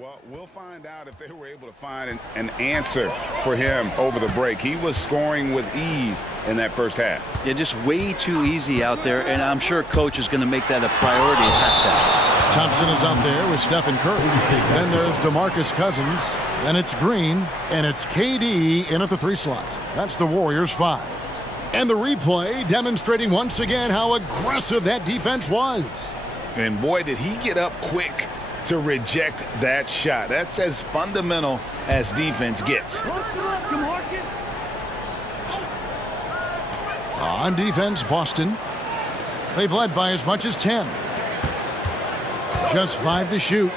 Well, we'll find out if they were able to find an answer for him over the break. He was scoring with ease in that first half. Yeah, just way too easy out there, and I'm sure Coach is going to make that a priority at halftime. Thompson is out there with Stephen Curry. Then there's DeMarcus Cousins. Then it's Green, and it's KD in at the 3 slot. That's the Warriors' 5. And the replay demonstrating once again how aggressive that defense was. And boy, did he get up quick to reject that shot. That's as fundamental as defense gets. On defense, Boston. They've led by as much as 10. Just 5 to shoot.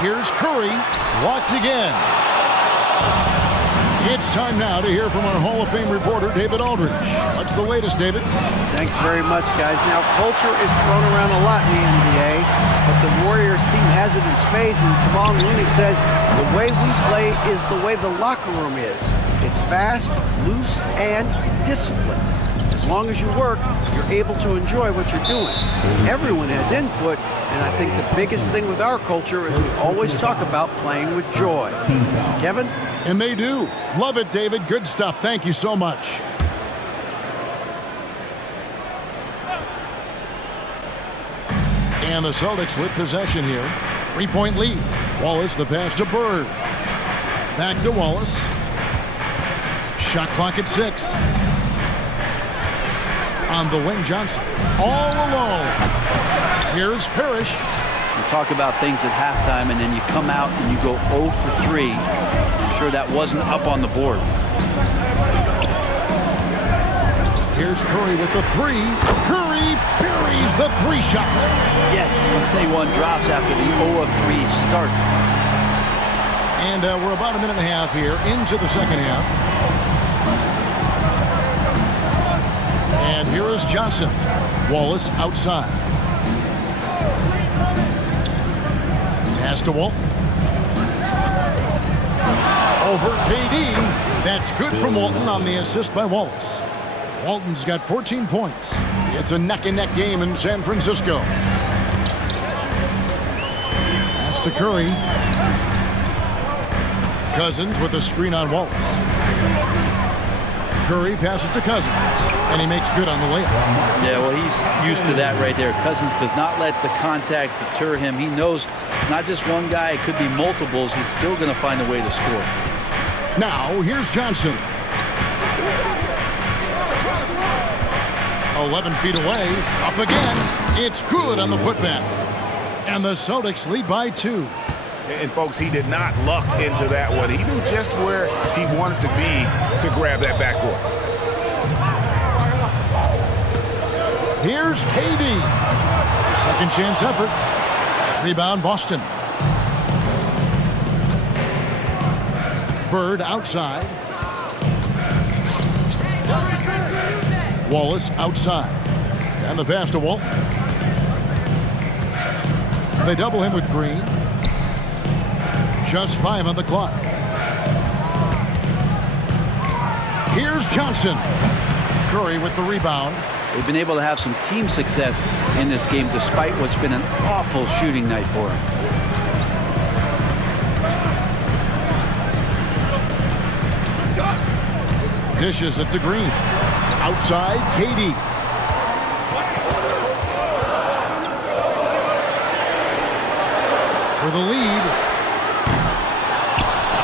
Here's Curry. Blocked again. It's time now to hear from our Hall of Fame reporter, David Aldridge. What's the latest, David? Thanks very much, guys. Now, culture is thrown around a lot in the NBA, but the Warriors team has it in spades, and Kevon Looney says the way we play is the way the locker room is. It's fast, loose, and disciplined. As long as you work, you're able to enjoy what you're doing. Everyone has input, and I think the biggest thing with our culture is we always talk about playing with joy. Kevin? And they do. Love it, David. Good stuff. Thank you so much. And the Celtics with possession here. 3-point lead. Wallace, the pass to Bird. Back to Wallace. Shot clock at 6. On the wing, Johnson. All alone. Here's Parrish. You talk about things at halftime, and then you come out and you go 0 for 3. I'm sure that wasn't up on the board. Here's Curry with the 3. Curry buries the 3 shot. Yes, but one drops after the 0 of 3 start. And we're about a minute and a half here into the second half. And here is Johnson. Wallace outside. Pass to Walton. Over KD. That's good from Walton on the assist by Wallace. Walton's got 14 points. It's a neck-and-neck game in San Francisco. Pass to Curry. Cousins with a screen on Wallace. Curry passes to Cousins, and he makes good on the layup. Yeah, well, he's used to that right there. Cousins does not let the contact deter him. He knows it's not just one guy. It could be multiples. He's still going to find a way to score. Now, here's Johnson. 11 feet away. Up again. It's good on the putback. And the Celtics lead by 2. And, folks, he did not luck into that one. He knew just where he wanted to be to grab that backboard. Here's KD. Second chance effort. Rebound, Boston. Bird outside. Wallace outside. And the pass to Walton. They double him with Green. Just 5 on the clock. Here's Johnson. Curry with the rebound. They've been able to have some team success in this game despite what's been an awful shooting night for them. Dishes it to Green. Outside, KD. For the lead.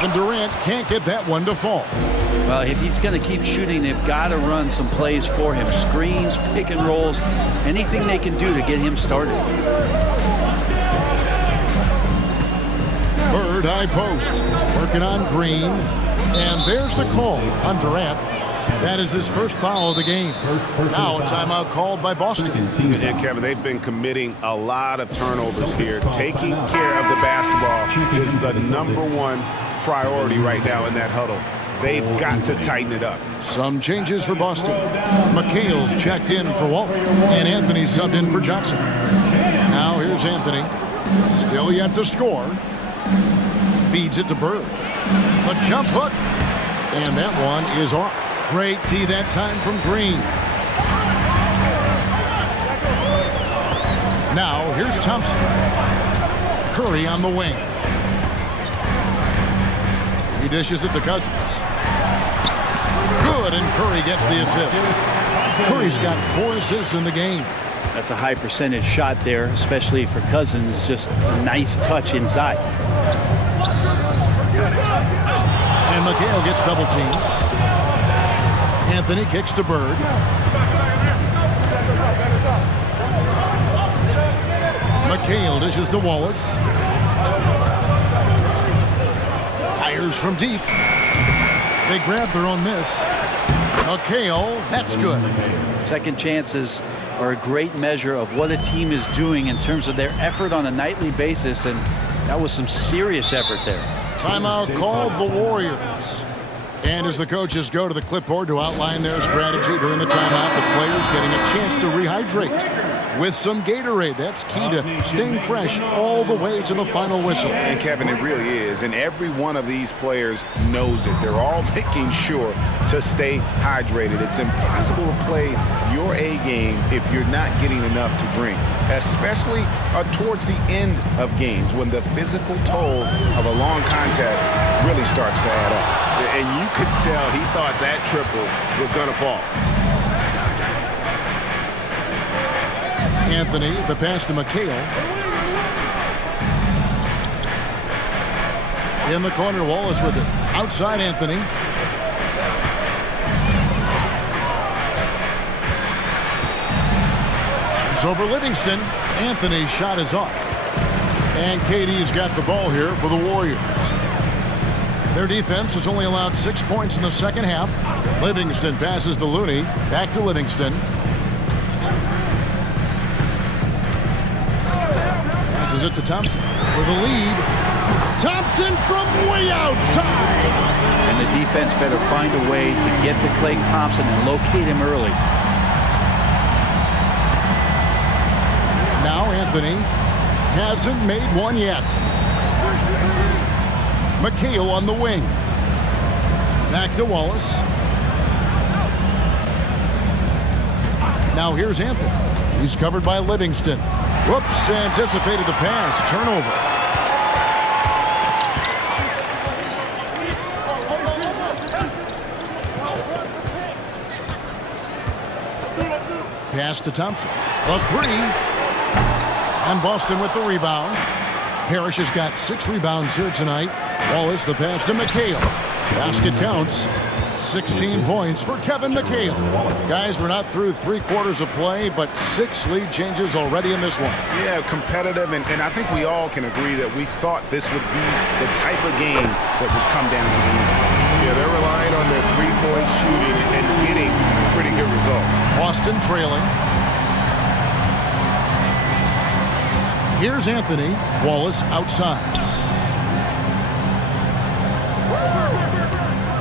And Durant can't get that one to fall. Well, if he's going to keep shooting, they've got to run some plays for him. Screens, pick and rolls, anything they can do to get him started. Bird high post. Working on Green. And there's the call on Durant. That is his first foul of the game. Now a timeout called by Boston. And Kevin, they've been committing a lot of turnovers here. Taking care of the basketball is the #1 priority right now in that huddle. They've got to tighten it up. Some changes for Boston. McHale's checked in for Walton, and Anthony subbed in for Johnson. Now here's Anthony. Still yet to score. Feeds it to Bird. A jump hook. And that one is off. Great tee that time from Green. Now here's Thompson. Curry on the wing. He dishes it to Cousins. Good, and Curry gets the assist. Curry's got 4 assists in the game. That's a high percentage shot there, especially for Cousins. Just a nice touch inside. And McHale gets double teamed. Anthony kicks to Bird. McHale dishes to Wallace. Fires from deep. They grab their own miss. McHale, that's good. Second chances are a great measure of what a team is doing in terms of their effort on a nightly basis, and that was some serious effort there. Timeout called the Warriors. And as the coaches go to the clipboard to outline their strategy during the timeout, the players getting a chance to rehydrate with some Gatorade. That's key to staying fresh all the way to the final whistle. And Kevin, it really is. And every one of these players knows it. They're all making sure to stay hydrated. It's impossible to play your A game if you're not getting enough to drink, especially towards the end of games when the physical toll of a long contest really starts to add up. And you could tell he thought that triple was going to fall. Anthony, the pass to McHale. In the corner, Wallace with it. Outside Anthony. It's over Livingston. Anthony's shot is off. And KD's got the ball here for the Warriors. Their defense has only allowed 6 points in the second half. Livingston passes to Looney. Back to Livingston. Passes it to Thompson for the lead. Thompson from way outside. And the defense better find a way to get to Klay Thompson and locate him early. Now Anthony hasn't made one yet. McHale on the wing. Back to Wallace. Now here's Anthony. He's covered by Livingston. Whoops, anticipated the pass. Turnover. Pass to Thompson. A 3. And Boston with the rebound. Parrish has got 6 rebounds here tonight. Wallace, the pass to McHale. Basket counts. 16 points for Kevin McHale. Guys, we're not through 3 quarters of play, but 6 lead changes already in this one. Yeah, competitive, and I think we all can agree that we thought this would be the type of game that would come down to the end. Yeah, they're relying on their three-point shooting and getting pretty good results. Boston trailing. Here's Anthony. Wallace outside.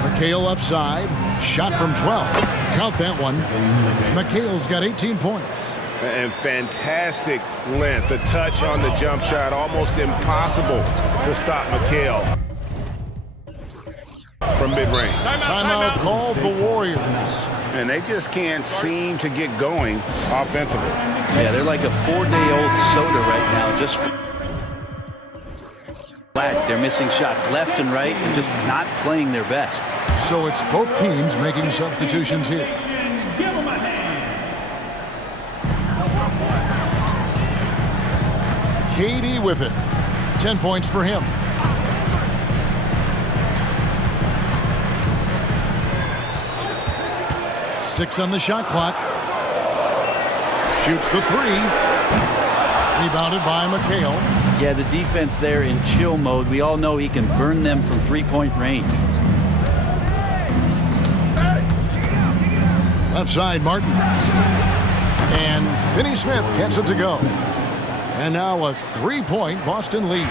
McHale left side. Shot from 12. Count that one. McHale's got 18 points. And fantastic length. The touch on the jump shot, almost impossible to stop McHale from mid-range. Timeout called the Warriors. And they just can't seem to get going offensively. Yeah, they're like a 4-day-old soda right now. Just flat. They're missing shots left and right and just not playing their best. So it's both teams making substitutions here. KD with it. 10 points for him. Six on the shot clock. Shoots the 3. Rebounded by McHale. Yeah, the defense there in chill mode. We all know he can burn them from 3-point range. Left side, Martin. And Finney-Smith gets it to go. And now a 3-point Boston lead.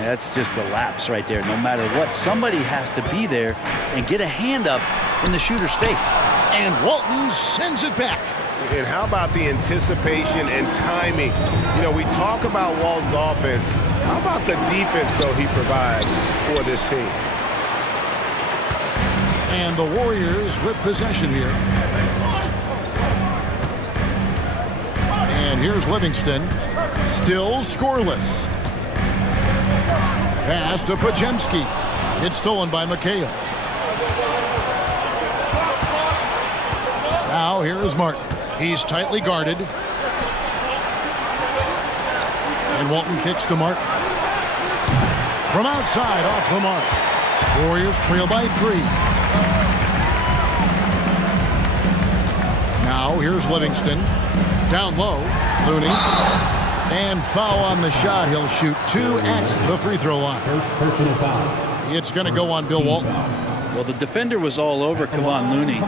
That's just a lapse right there. No matter what, somebody has to be there and get a hand up in the shooter's face. And Walton sends it back. And how about the anticipation and timing? You know, we talk about Walton's offense. How about the defense, though, he provides for this team? And the Warriors with possession here. And here's Livingston. Still scoreless. Pass to Pajemski. It's stolen by McHale. Now here is Martin. He's tightly guarded. And Walton kicks to Martin. From outside, off the mark. Warriors trail by 3. Now here's Livingston. Down low, Looney. And foul on the shot. He'll shoot 2 at the free throw line. Personal foul. It's going to go on Bill Walton. Well, the defender was all over Kevon Looney,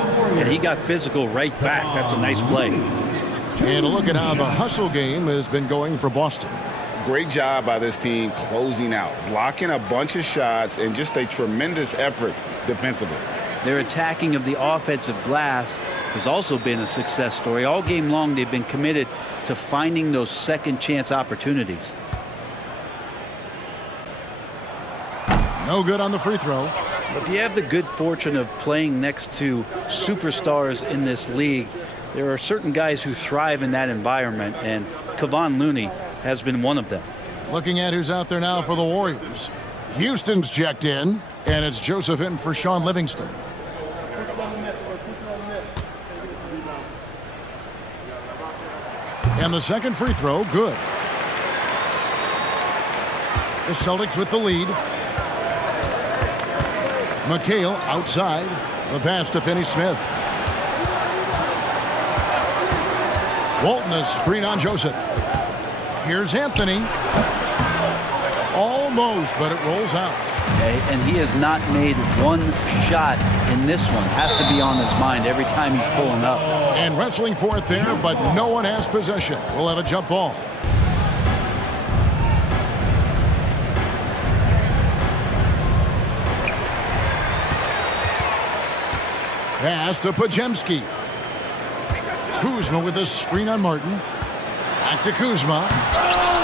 and he got physical right back. That's a nice play. And a look at how the hustle game has been going for Boston. Great job by this team closing out, blocking a bunch of shots, and just a tremendous effort defensively. Their attacking of the offensive glass has also been a success story. All game long, they've been committed to finding those second chance opportunities. No good on the free throw. If you have the good fortune of playing next to superstars in this league, there are certain guys who thrive in that environment, and Kevon Looney has been one of them. Looking at who's out there now for the Warriors. Houston's checked in, and it's Joseph in for Sean Livingston. And the second free throw, good. The Celtics with the lead. McHale outside. The pass to Finney Smith. Walton a screen on Joseph. Here's Anthony. Almost, but it rolls out. Okay, and he has not made one shot in this one. Has to be on his mind every time he's pulling up. And wrestling for it there, but no one has possession. We'll have a jump ball. Pass to Pajemski. Kuzma with a screen on Martin. Back to Kuzma.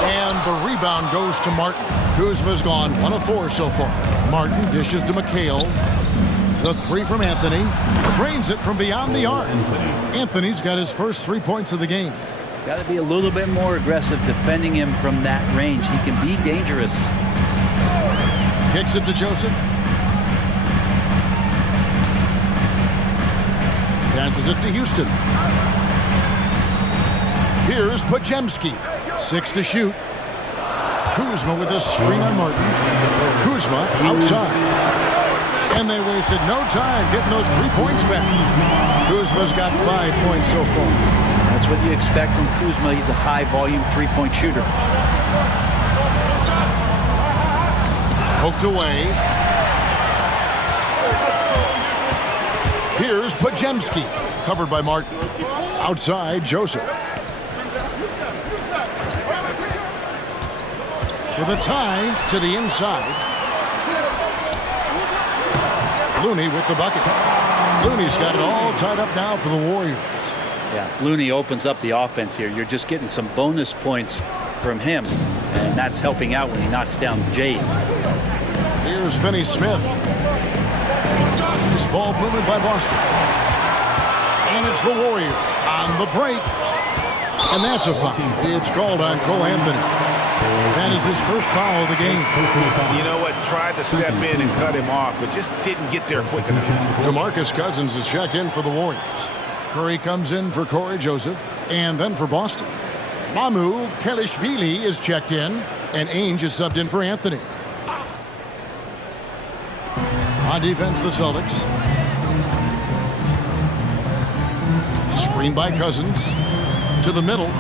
And the rebound goes to Martin. Kuzma's gone 1 of 4 so far. Martin dishes to McHale. The 3 from Anthony. Drains it from beyond the arc. Anthony's got his first 3 points of the game. Got to be a little bit more aggressive defending him from that range. He can be dangerous. Kicks it to Joseph. Passes it to Houston. Here's Pajemski. 6 to shoot. Kuzma with a screen on Martin. Kuzma outside. And they wasted no time getting those 3 points back. Kuzma's got 5 points so far. That's what you expect from Kuzma. He's a high-volume three-point shooter. Poked away. Here's Pajemski. Covered by Martin. Outside, Joseph. For the tie to the inside. Looney with the bucket. Looney's got it all tied up now for the Warriors. Yeah, Looney opens up the offense here. You're just getting some bonus points from him, and that's helping out when he knocks down Jade. Here's Finney Smith. This ball movement by Boston. And it's the Warriors on the break. And that's a foul. It's called on Cole Anthony. That is his first foul of the game. You know what? Tried to step in and cut him off, but just didn't get there quick enough. DeMarcus Cousins is checked in for the Warriors. Curry comes in for Corey Joseph, and then for Boston. Mamu Kelishvili is checked in, and Ainge is subbed in for Anthony. On defense, the Celtics. Screen by Cousins. To the middle.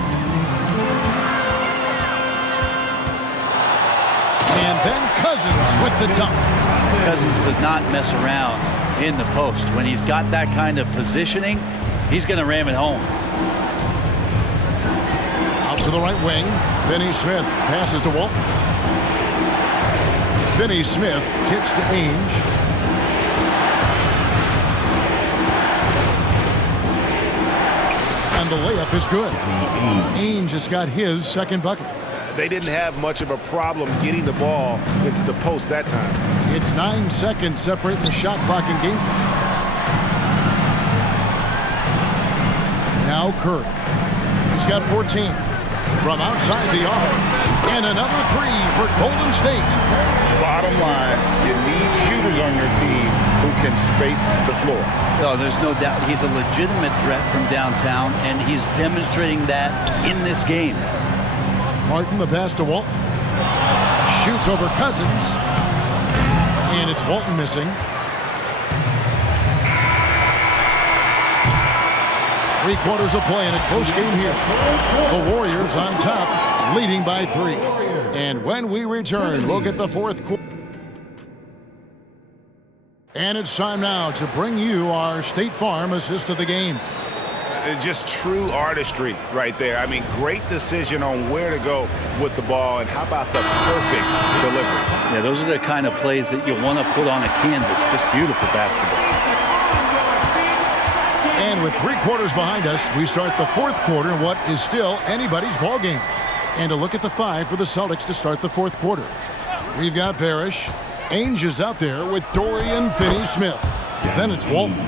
And then Cousins with the dunk. Cousins does not mess around in the post. When he's got that kind of positioning, he's going to ram it home. Out to the right wing. Finney Smith passes to Walton. Finney Smith kicks to Ainge. And the layup is good. Ainge has got his second bucket. They didn't have much of a problem getting the ball into the post that time. It's 9 seconds separating the shot clock and game. Now Curry. He's got 14. From outside the arc. And another three for Golden State. Bottom line, you need shooters on your team who can space the floor. Oh, there's no doubt he's a legitimate threat from downtown, and he's demonstrating that in this game. Martin, the pass to Walton. Shoots over Cousins. And it's Walton missing. 3 quarters of play in a close game here. The Warriors on top, leading by 3. And when we return, we'll get the fourth quarter. And it's time now to bring you our State Farm assist of the game. Just true artistry right there. I mean, great decision on where to go with the ball, and how about the perfect delivery? Yeah, those are the kind of plays that you want to put on a canvas. Just beautiful basketball. And with 3 quarters behind us, we start the fourth quarter in what is still anybody's ball game. And a look at the 5 for the Celtics to start the fourth quarter. We've got Parrish. Ainge is out there with Dorian Finney-Smith. Then it's Walton.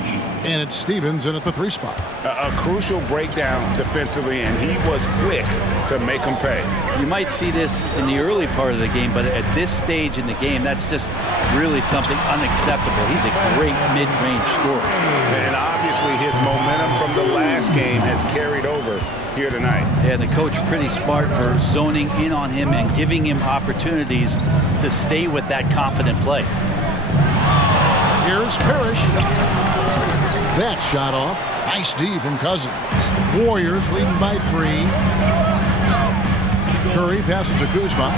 And it's Stevens in at the 3 spot. A crucial breakdown defensively, and he was quick to make them pay. You might see this in the early part of the game, but at this stage in the game, that's just really something unacceptable. He's a great mid-range scorer. And obviously his momentum from the last game has carried over here tonight. Yeah, the coach pretty smart for zoning in on him and giving him opportunities to stay with that confident play. Here's Parrish. That shot off. Nice D from Cousins. Warriors leading by 3. Curry passes to Kuzma.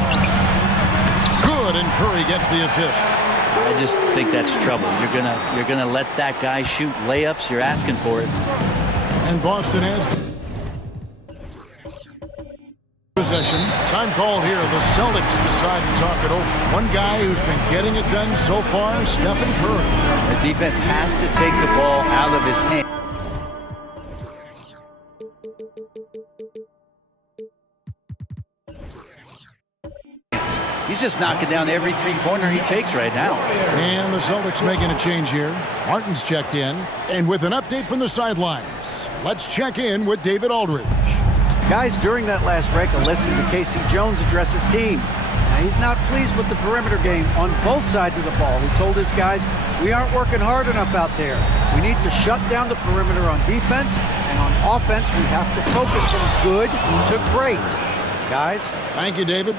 Good, and Curry gets the assist. I just think that's trouble. You're gonna let that guy shoot layups. You're asking for it. And Boston has possession. Time called here. The Celtics decide to talk it over. One guy who's been getting it done so far, Stephen Curry. The defense has to take the ball out of his hand. He's just knocking down every 3-pointer he takes right now. And the Celtics making a change here. Martin's checked in. And with an update from the sidelines, let's check in with David Aldridge. Guys, during that last break, I listened to Casey Jones address his team. Now, he's not pleased with the perimeter game on both sides of the ball. He told his guys, we aren't working hard enough out there. We need to shut down the perimeter on defense, and on offense, we have to focus from good to great. Guys? Thank you, David.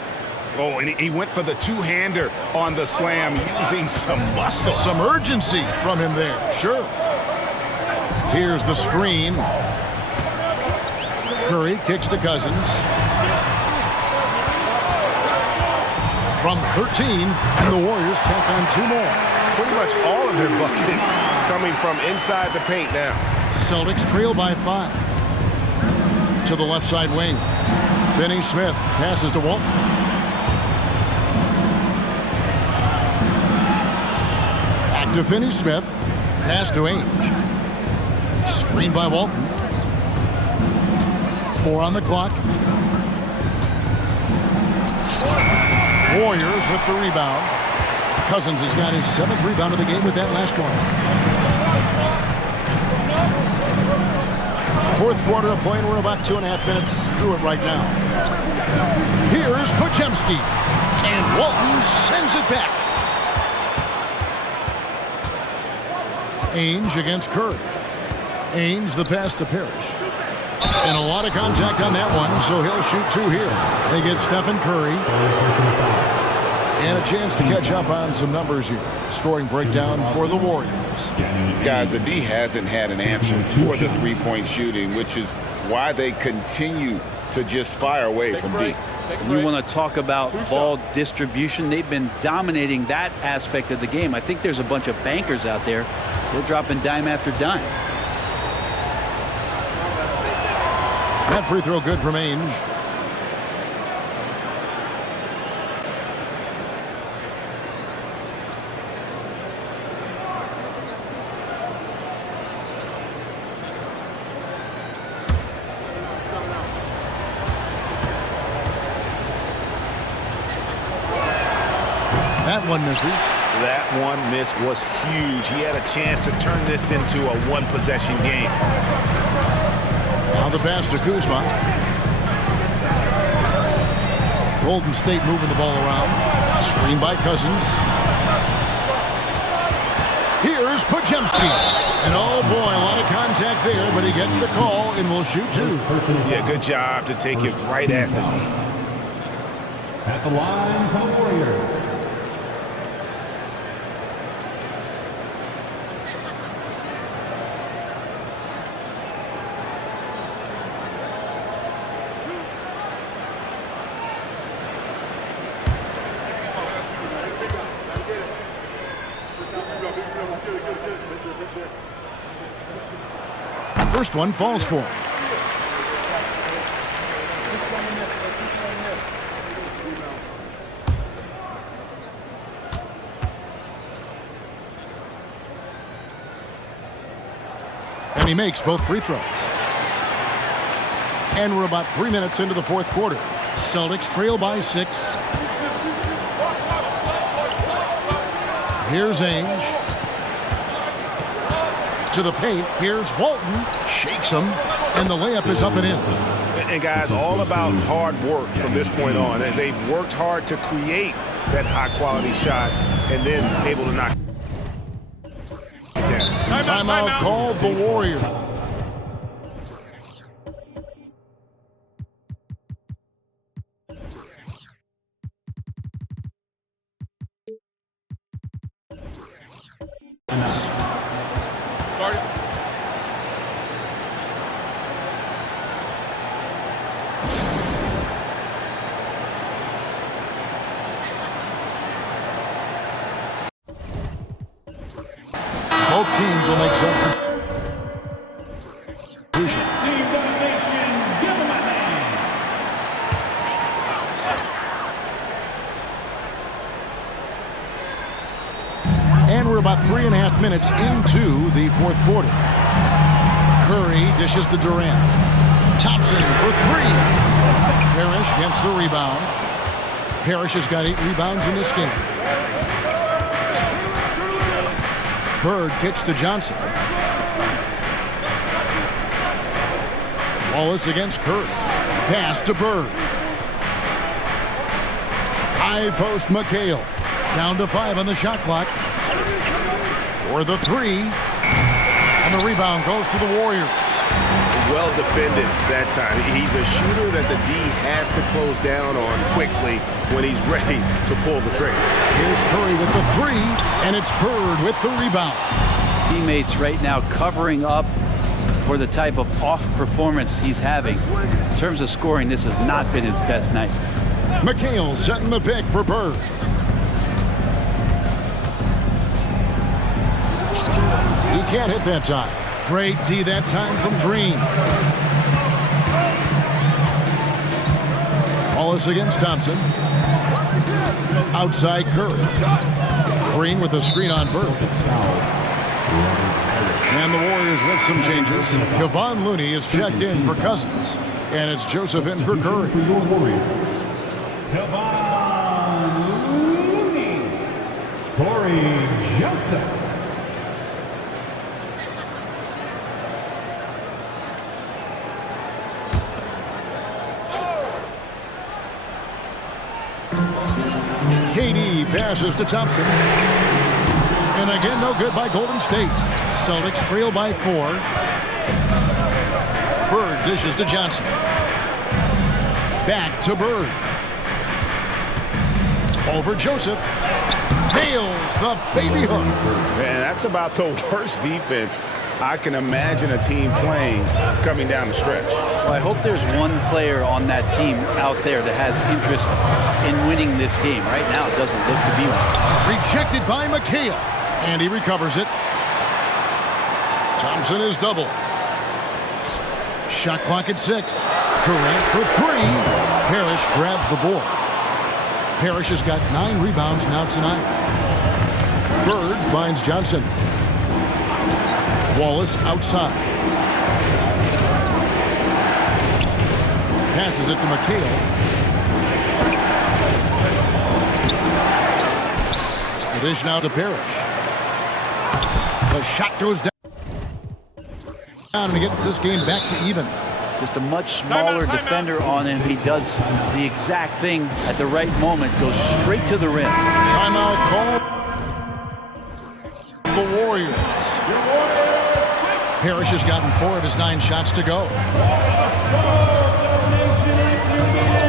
Oh, and he went for the two-hander on the slam, using some muscle. Some urgency from him there, sure. Here's the screen. Curry kicks to Cousins. From 13, and the Warriors tack on 2 more. Pretty much all of their buckets coming from inside the paint now. Celtics trail by 5. To the left side wing. Finney-Smith passes to Walton. Back to Finney-Smith. Pass to Ainge. Screen by Walton. 4 on the clock. Warriors with the rebound. Cousins has got his 7th rebound of the game with that last one. Fourth quarter of play, and we're about 2.5 minutes through it right now. Here's Podziemski. And Walton sends it back. Ainge against Curry. Ainge the pass to Parrish. And a lot of contact on that one, so he'll shoot 2 here. They get Stephen Curry. And a chance to catch up on some numbers here. Scoring breakdown for the Warriors. Guys, the D hasn't had an answer for the three-point shooting, which is why they continue to just fire away from deep. You want to talk about ball distribution. They've been dominating that aspect of the game. I think there's a bunch of bankers out there. They're dropping dime after dime. That free throw good from Ainge. That one misses. That one miss was huge. He had a chance to turn this into a one-possession game. Now the pass to Kuzma. Golden State moving the ball around. Screen by Cousins. Here's Podziemski. And oh boy, a lot of contact there, but he gets the call and will shoot two. Yeah, good job to take it right at the knee. At the line for the Warriors. First one falls for him. And he makes both free throws. And we're about 3 minutes into the fourth quarter. Celtics trail by 6. Here's Ainge. To the paint. Here's Walton. Shakes him. And the layup is up and in. And guys, all about hard work from this point on. They've worked hard to create that high-quality shot and then able to knock it down. Timeout called the Warriors. Both teams will make substitutions. And we're about 3.5 minutes into the fourth quarter. Curry dishes to Durant. Thompson for 3. Parrish gets the rebound. Parrish has got 8 rebounds in this game. Bird kicks to Johnson. Wallace against Curry. Pass to Bird. High post McHale. Down to 5 on the shot clock. For the 3. And the rebound goes to the Warriors. Well defended that time. He's a shooter that the D has to close down on quickly when he's ready to pull the trigger. Here's Curry with the 3, and it's Bird with the rebound. Teammates right now covering up for the type of off performance he's having. In terms of scoring, this has not been his best night. McHale setting the pick for Bird. He can't hit that time. Great D that time from Green. Wallace against Thompson. Outside Curry. Green with a screen on Bird. And the Warriors with some changes. Kevon Looney is checked in for Cousins. And it's Joseph in for Curry. Kevon Looney. Corey Joseph. KD passes to Thompson. And again, no good by Golden State. Celtics trail by 4. Bird dishes to Johnson. Back to Bird. Over Joseph. Nails the baby hook. Man, that's about the worst defense I can imagine a team playing coming down the stretch. Well, I hope there's one player on that team out there that has interest in winning this game. Right now, it doesn't look to be one. Rejected by McHale. And he recovers it. Thompson is double. Shot clock at 6. Durant for 3. Parrish grabs the board. Parrish has got 9 rebounds now tonight. Bird finds Johnson. Wallace outside. Passes it to McHale. The dish now to Parrish. The shot goes down and he gets this game back to even. Just a much smaller defender on him. He does the exact thing at the right moment, goes straight to the rim. Timeout call. The Warriors. Parrish has gotten 4 of his 9 shots to go.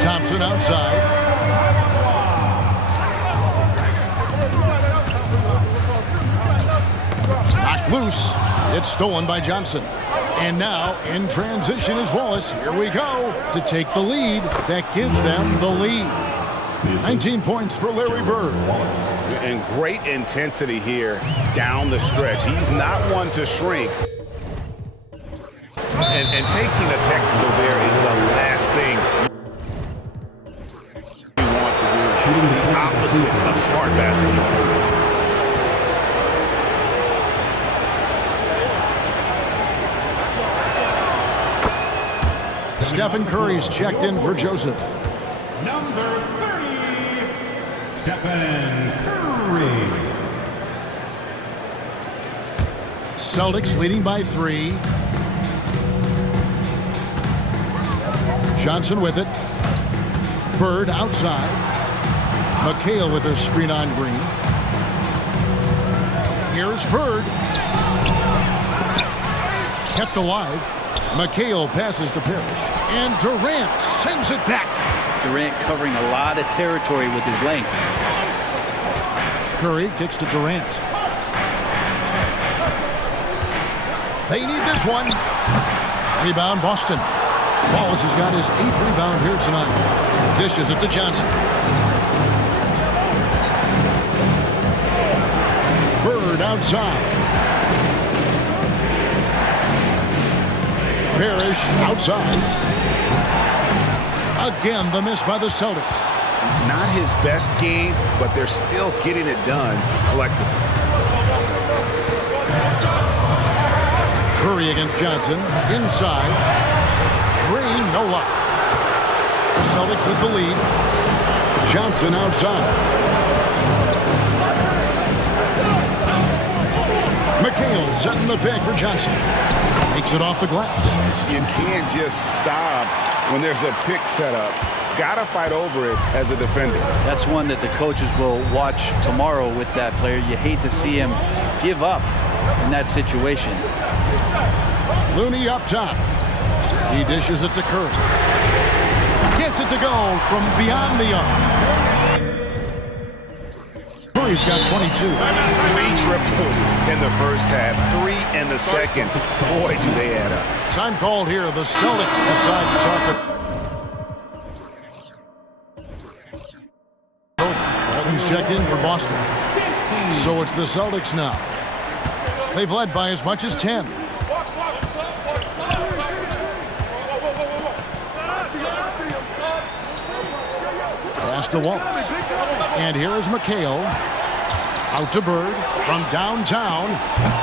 Thompson outside. Knocked loose. It's stolen by Johnson. And now, in transition is Wallace. Here we go to take the lead. That gives them the lead. 19 points for Larry Bird. And great intensity here down the stretch. He's not one to shrink. And taking a technical there is the last thing you want to do. The opposite of smart basketball. Stephen Curry's checked in for Joseph. Number 30, Stephen Curry. Celtics leading by 3. Johnson with it. Bird outside. McHale with a screen on Green. Here's Bird. Kept alive. McHale passes to Parrish. And Durant sends it back. Durant covering a lot of territory with his length. Curry kicks to Durant. They need this one. Rebound Boston. Wallace has got his 8th rebound here tonight. Dishes it to Johnson. Bird outside. Parrish outside. Again, the miss by the Celtics. Not his best game, but they're still getting it done collectively. Curry against Johnson. Inside. Green, no luck. The Celtics with the lead. Johnson outside. McHale setting the pick for Johnson. Makes it off the glass. You can't just stop when there's a pick set up. Gotta fight over it as a defender. That's one that the coaches will watch tomorrow with that player. You hate to see him give up in that situation. Looney up top. He dishes it to Curry. Gets it to go from beyond the arc. Curry's got 22. 3 triples in the first half, 3 in the second. Boy, do they add up. Time called here. The Celtics decide to talk it. Walton's checked in for Boston. So it's the Celtics now. They've led by as much as 10. Pass to Wallace. And here is McHale. Out to Bird from downtown.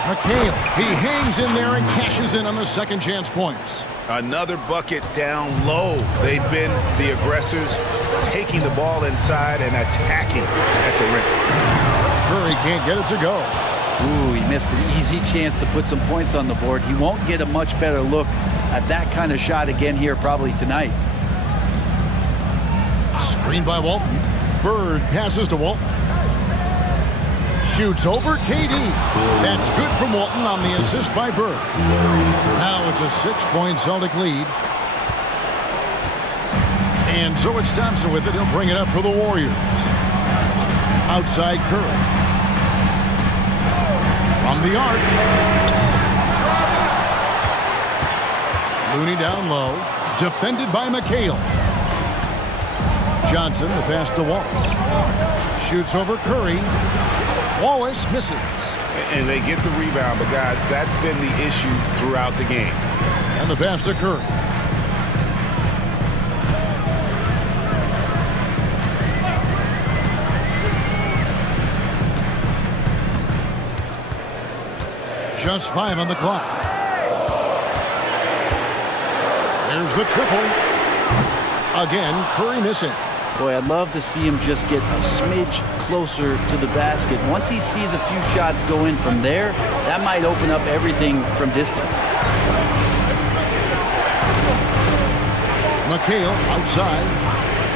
McHale. He hangs in there and cashes in on the second chance points. Another bucket down low. They've been the aggressors, taking the ball inside and attacking at the rim. Curry can't get it to go. Ooh, he missed an easy chance to put some points on the board. He won't get a much better look at that kind of shot again here probably tonight. Screen by Walton. Bird passes to Walton. Shoots over KD. That's good from Walton on the assist by Bird. Now it's a 6-point Celtic lead. And so it's Thompson with it. He'll bring it up for the Warriors. Outside Curry. From the arc. Looney down low. Defended by McHale. Johnson, the pass to Wallace. Shoots over Curry. Wallace misses. And they get the rebound, but guys, that's been the issue throughout the game. And the pass to Curry. Just 5 on the clock. There's the triple. Again, Curry missing. Boy, I'd love to see him just get a smidge closer to the basket. Once he sees a few shots go in from there, that might open up everything from distance. McHale outside.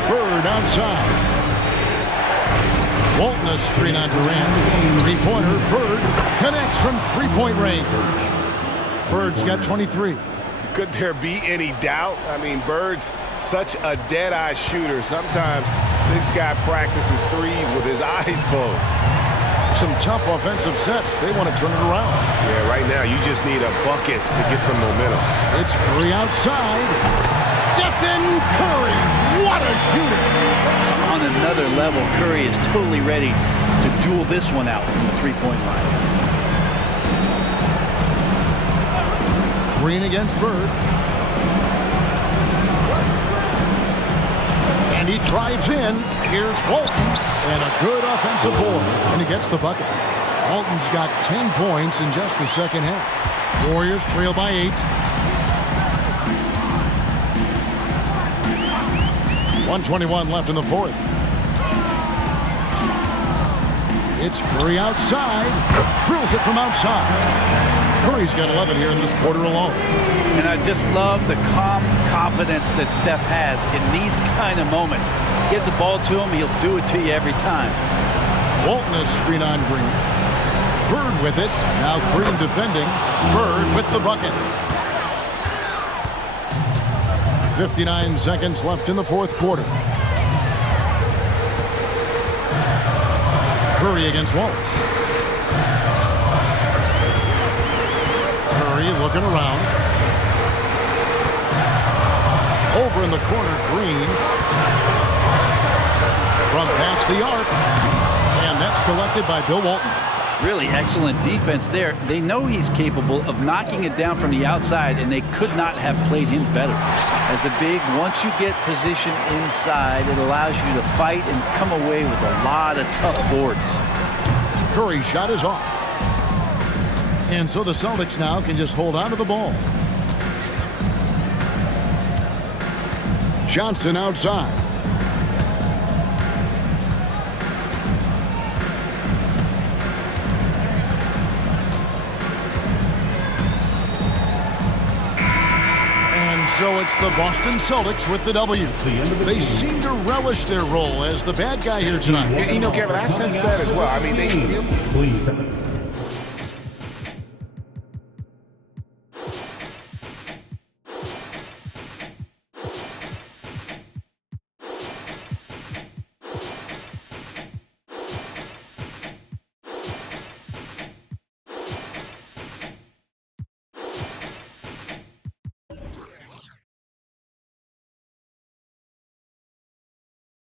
Bird outside. Walton a screen on Durant. Three-pointer. Bird connects from three-point range. Bird's got 23. Could there be any doubt? I mean, Bird's such a dead-eye shooter. Sometimes this guy practices threes with his eyes closed. Some tough offensive sets. They want to turn it around. Yeah, right now you just need a bucket to get some momentum. It's Curry outside. Stephen Curry. What a shooter. On another level, Curry is totally ready to duel this one out from the three-point line. Green against Bird. And he drives in. Here's Walton. And a good offensive board. And he gets the bucket. Walton's got 10 points in just the second half. Warriors trail by 8. 1:21 left in the fourth. It's Curry outside. Drills it from outside. Curry's got 11 here in this quarter alone. And I just love the calm confidence that Steph has in these kind of moments. Get the ball to him, he'll do it to you every time. Walton is screen on Green. Bird with it. Now Green defending. Bird with the bucket. 59 seconds left in the fourth quarter. Curry against Wallace. Curry looking around. Over in the corner, Green. From past the arc. And that's collected by Bill Walton. Really excellent defense there. They know he's capable of knocking it down from the outside, and they could not have played him better. As a big, once you get position inside, it allows you to fight and come away with a lot of tough boards. Curry's shot is off. And so the Celtics now can just hold on to the ball. Johnson outside. So it's the Boston Celtics with the W. They seem to relish their role as the bad guy here tonight. You know, Kevin, I sense that as well. I mean, they